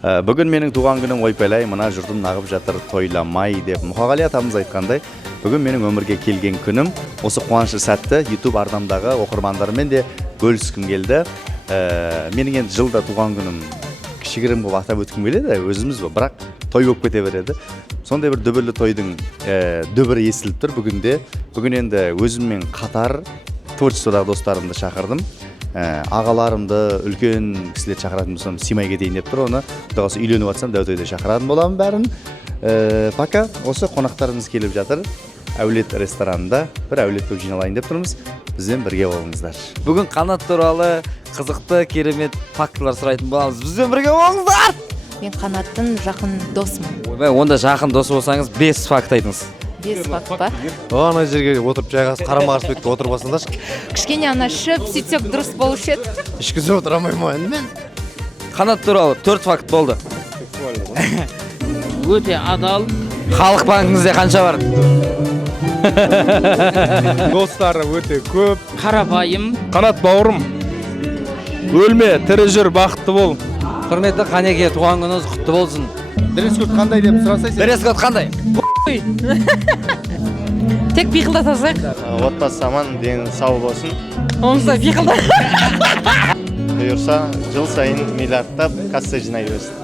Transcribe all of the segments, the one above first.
Бүгін менің туған күнім ойпайлай, мына жұртым нағып жатыр тойламай деп Мұқағали атамыз айтқандай, бүгін менің өмірге келген күнім. Осы қуанышты сәтті YouTube арнамдағы оқырмандарымен де бөліскім келді. Менің енді жылда туған күнім кішігірім болып атап өткім келеді, өзіміз бірақ той болып кете береді. Сондай бір дүбірлі тойдың дүбірі естіліп тұр бүгін енді өзіммен қатар творчестводағы достарымды шақырдым. Ағаларымды, үлкен кісілер шақыратын болсам симай кетейін деп тұр, оны құдағасы үйленіп жатсам дәутойда шақыратын боламын бәрін. Пока осы қонақтарымыз келіп жатыр. Әулет ресторанында бір әулет болып жиналайын деп тұрмыз. Бізбен бірге болыңыздар. Бүгін қанат туралы қызықты, керемет фактылар сұрайтын боламыз. Бізбен бірге болыңыздар. Мен Қанаттың жақын досымын. Ойбай, онда жақын досы болсаңыз 5 факт айтыңыз. 5 факт па? Ана жерге отырып жайғас қарама-қарсы бетке отырып алсаңдаршы. Кішкене ана ішіп, сөйтсек дұрыс болушы еді. Ішкізе отыра алмаймын енді мен. Қанат туралы 4 факт болды. Өте адал. Халық банкіңізде қанша бар? Достары өте көп. Қарапайым. Қанат бауырым, өлме, тірі жүр, бақытты бол. Құрметті Қанеке, туған күніңіз құтты болсын. Дресс-код қандай деп сұрасайсың? Дресс-код қандай? Тек пиқылдатасақ. Отбасы аман, дені сау болсын. Онысы пиқылда. Бұйырса, жыл сайын миллиардтап касса жинай берсін.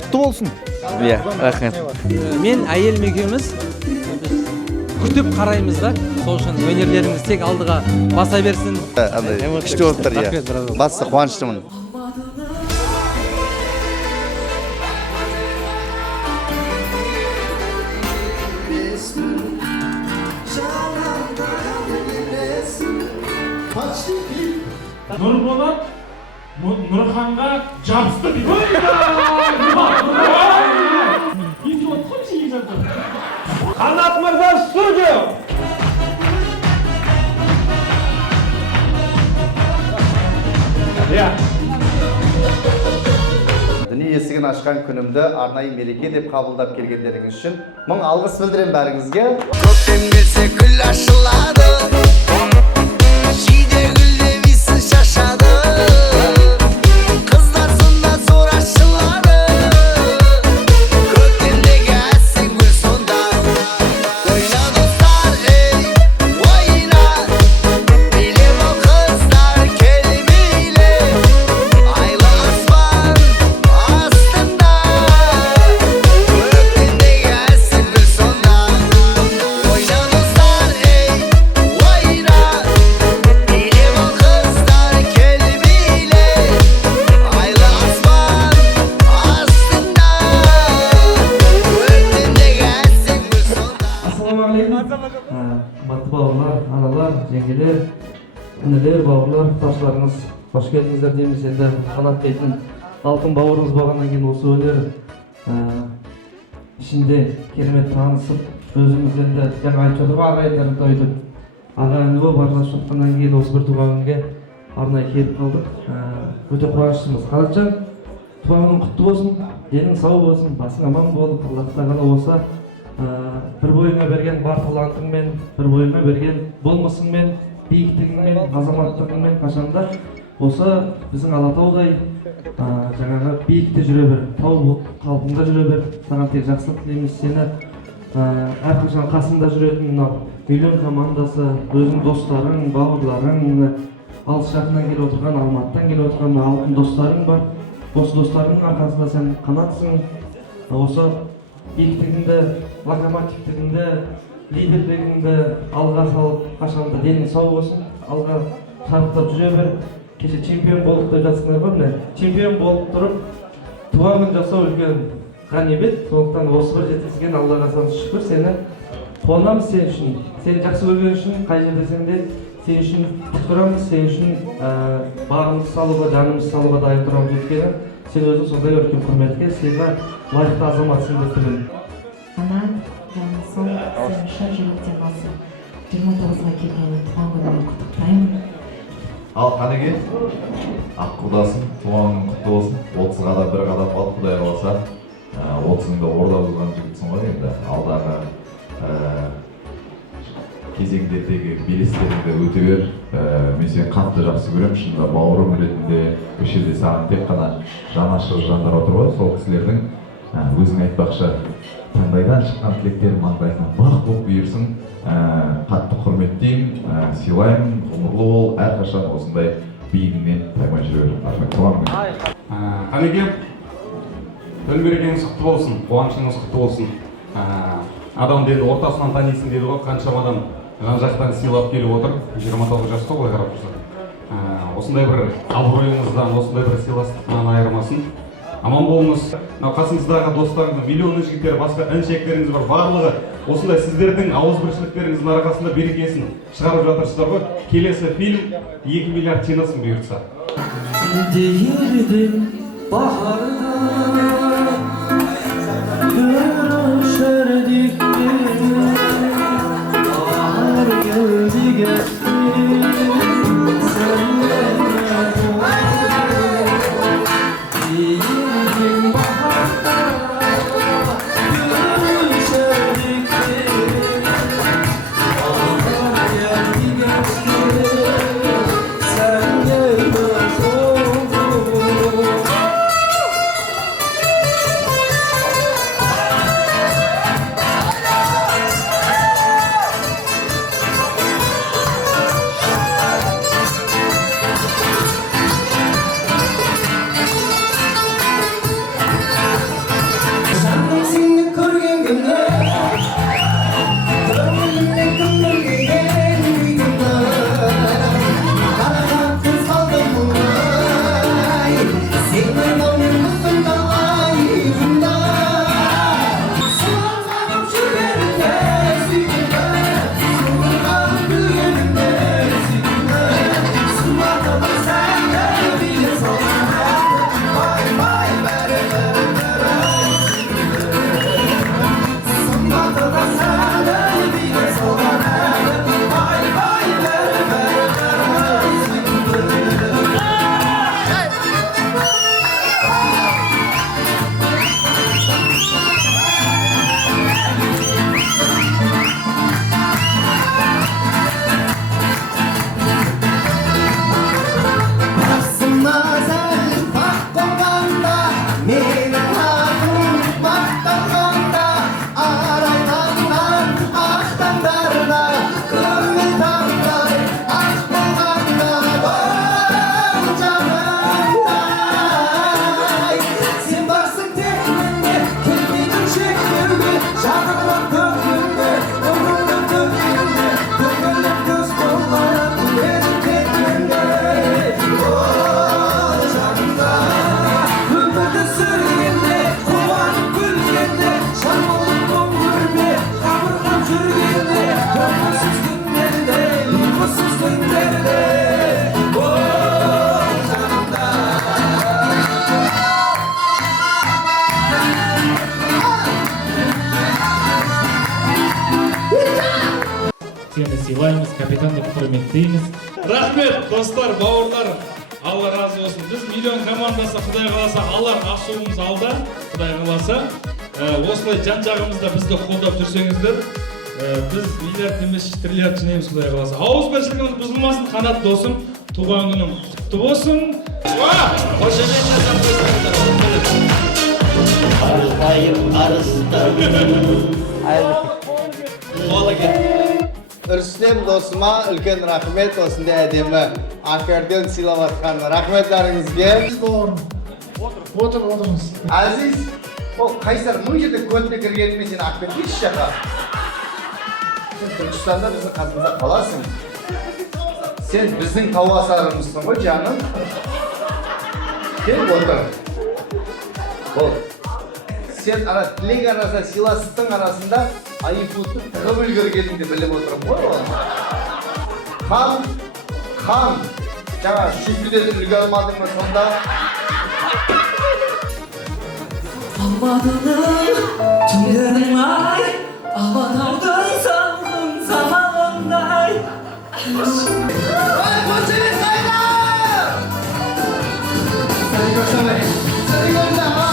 Құтты болсын. Иә, рахмет. Мен әйелім екеуміз күтіп қараймыз да. Сол үшін өнерлеріңіз тек алдыға баса берсін. Күшті болып тұр, иә. Басты қуаныштымын. Нұрболат Нұрханға жабысты дейді. Қанат мырза студио. Дүние есігін ашқан күнімді арнайы мереке деп қабылдап келгендеріңіз үшін мың алғыс білдірем бәріңізге. Көктем келсе гүл ашылады, шиде гүлде бисін шашады, қыздар сында зор ашылады, көктемдегі әсем гүл сонда. Ойна достар, ей, ойна, биле бұл қыздар келмейлі, айлы аспан астында, көктемдегі әсем гүл сонда. Ойна достар, ей, ойна, биле бұл қыздар келмейлі, айлы аспан астында, көктемдегі әсем гүл сонда. Ассалаумағалейкум. Қымбатты бауырлар, аналар, жеңгелер, інілер, бауырлар, таршыларыңыз қош келдіңіздер дейміз. Енді Қанат дейтін алтын бауырыңыз болғаннан кейін осы өнер ішінде керемет танысып, өзіміз енді жаңа айтып жатыр ғой, ағайындардың тойды аға іні болып араласып жатқаннан кейін осы бір туған күнге арнайы келіп қалдық. Өте қуаныштымыз. Қанатжан, туған күнің құтты болсын, денің сау болсын, басың аман болып, Аллах тағала болса бір бойыңа берген бар талантыңмен, бір бойыңа берген болмысыңмен, биіктігіңмен, азаматтығыңмен қашанда осы біздің Алатаудай жаңағы биікте жүре бер, тау қалпында жүре бер. Саған тек жақсылық тілейміз. Сені әрқашан қасында жүретін мынау үйлен командасы, өзің достарың, бауырларың, алыс жақыннан келіп отырған, Алматыдан келіп отырған алтын достарың бар. Осы достарыңның арқасында сен қанатсың. Осы биіктігіңді, локомотивтігіңді, лидерлігіңді алға салып, қашанда денің сау болсын, алға шарықтап жүре бер. Кеше чемпион болдық деп жатсыңдар ғой, міне. Чемпион болып тұрып, туған күн жасау үлкен ғанибет. Сондықтан осы бір жеткізген Аллаға сан шүкір. Сені қуанамыз сен үшін. Сені жақсы көрген үшін, қай жердесің де сен үшін тік тұрамыз, сен үшін бағымызды салуға, жанымызды салуға дайын тұрамыз. Өйткені сен өзің сондай үлкен құрметке, сені лайықты азаматсың деп білемін. Ана, жаңа сол сен шын жүректен алсын. 29-ға келген туған күніңмен құттықтаймын. Ал Қанеке, аққудасың, туған күнің құтты болсын. 30-ға да бір қадам қалды, Құдай қаласа. 30-ыңда орда бұзған жігітсің ғой енді. Алдағы кезеңдердегі белестеріңді өте бер. Мен сені қатты жақсы көремін, шынында бауырым ретінде. Осы жерде саған тек қана жанашыр жандар отыр ғой, сол кісілердің өзің айтпақшы таңдайдан шыққан тілектерің маңдайыңа бақ болып бұйырсын. Қатты құрметтеймін, сыйлаймын, ғұмырлы бол, әрқашан осындай биігіңнен таймай жүре бер. Рахмет. Туған күн. Қанекем, төлбергеніңіз құтты болсын, қуанышыңыз құтты болсын. Адам деді, ортасынан танисың деді ғой, қаншама адам жан-жақтан сыйлап келіп отыр. 29 жаста былай қарап тұрса. Осындай бір абыройыңыздан, осындай бір сыйластықтан айырмасын. Аман болыңыз. Қасыңыздағы достарыңыз, миллион жігіттер, басқа әншектеріңіз бар, барлығы осындай сіздердің ауызбіршіліктеріңіздің арқасында берекесін шығарып жатырсыздар ғой. Келесі фильм 2 миллиард жинасын бұйыртса. Сені сыйлаймыз, капитан деп құрметтейміз. Рахмет, достар, бауырлар. Алла разы болсын. Біз миллион командасы, Құдай қаласа, алар ашуымыз алда, Құдай қаласа. Осылай жан-жағымызда бізді қолдап жүрсеңіздер, біз миллиард емес триллиард жинаймыз, Құдай қаласа. Ауызбіршілігіміз бұзылмасын, қанат досым, туған күнің құтты болсын. Қошемет жасап қойсаңыздар. Арыстайым, Рүстем досыма үлкен рахмет, осындай әдемі аккордеон сыйлап жатқан рахметлеріңізге. Отырыңыз. Әзиз, ол Қайсар, мың жерде көтіне кіргеніңмен сені алып кетпейші жаққа. Сен Түркістанда біздің қасымызда қаласың. Сен біздің тауасарымызсың ғой, жаным. Кел, отыр. Бол. Сен тілек арасында, сыйластықтың арасында айыппұлды тығып үлгергеніңді біліп отырмын ғой ол. Хан, жаңа шүкірден үлгі алмадың ба сонда? Алматының түндерің ай, Алатаудың салқын сағағындай. Ой, қошемет қайда! Сәні көрсем ай, сәні көрсем ай.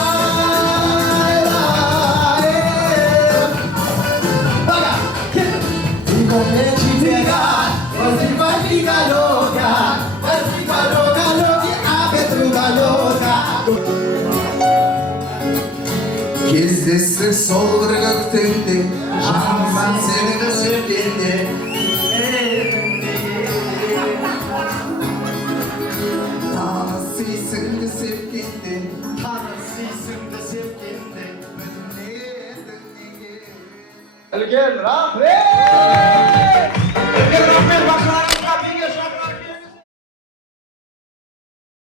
Бага, кет! Кездестік сол бір көктемде жанымнан сені sevгенде Tanısıysındı sevginde Tanısıysındı sevginde Gel, rahmet!